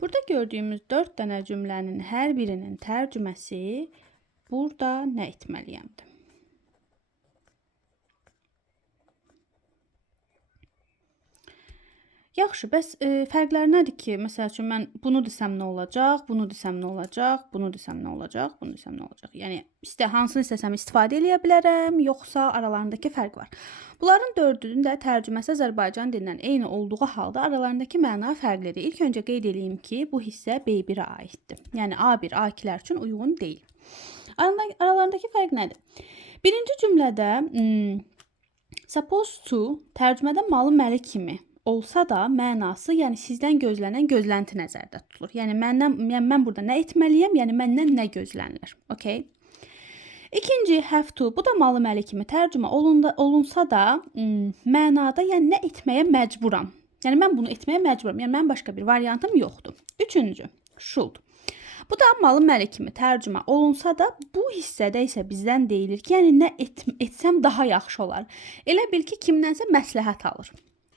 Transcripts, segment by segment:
Burada gördüyümüz 4 dənə cümlənin hər birinin tərcüməsi burada nə etməliyəmdir? Yaxşı, bəs fərqləri nədir ki, məsəl üçün mən bunu desəm nə olacaq, bunu desəm nə olacaq, bunu desəm nə olacaq, bunu desəm nə olacaq? Yəni hansını istəsəm istifadə edə bilərəm, yoxsa aralarındakı fərq var? Bunların dördünün də tərcüməsi Azərbaycan dilindən eyni olduğu halda aralarındakı məna fərqlidir. İlk öncə qeyd edeyim ki, bu hissə B1-ə aiddir. Yəni A1, A2-lər üçün uyğun deyil. Aralarındakı fərq nədir? Birinci cümlədə supposed to tərcümədə malı məli kimi olsa da mənası, yəni sizdən gözlənən gözlənti nəzərdə tutulur. Yəni mən burada nə etməliyəm? Yəni məndən nə gözlənilir? Okay? İkinci have to, bu da malı məli kimi tərcümə olunsa da mənada, yəni nə etməyə məcburam. Yəni mən bunu etməyə məcburam. Yəni mənim başqa bir variantım yoxdur. Üçüncü should. Bu da malı məli kimi tərcümə olunsa da bu hissədə isə bizdən deyilir ki, yəni nə etsəm daha yaxşı olar. Elə bil ki, kimdənsə məsləhət alır.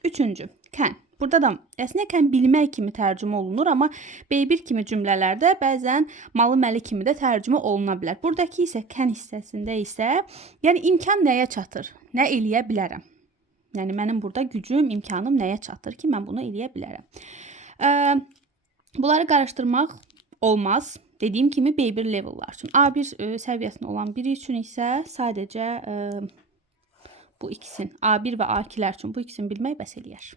Üçüncü, can. Burada da əslində can bilmək kimi tərcümə olunur, amma B1 kimi cümlələrdə bəzən malı məli kimi də tərcümə oluna bilər. Buradakı isə can hissəsində isə, yəni imkan nəyə çatır? Nə eləyə bilərəm? Yəni mənim burada gücüm, imkanım nəyə çatır ki, mən bunu eləyə bilərəm? Bunları qarışdırmaq olmaz. Dediyim kimi B1 level'lar üçün. A1 səviyyəsində olan biri üçün isə sadəcə bu ikisini, A1 və A2'lər üçün bu ikisini bilmək bəs eləyər.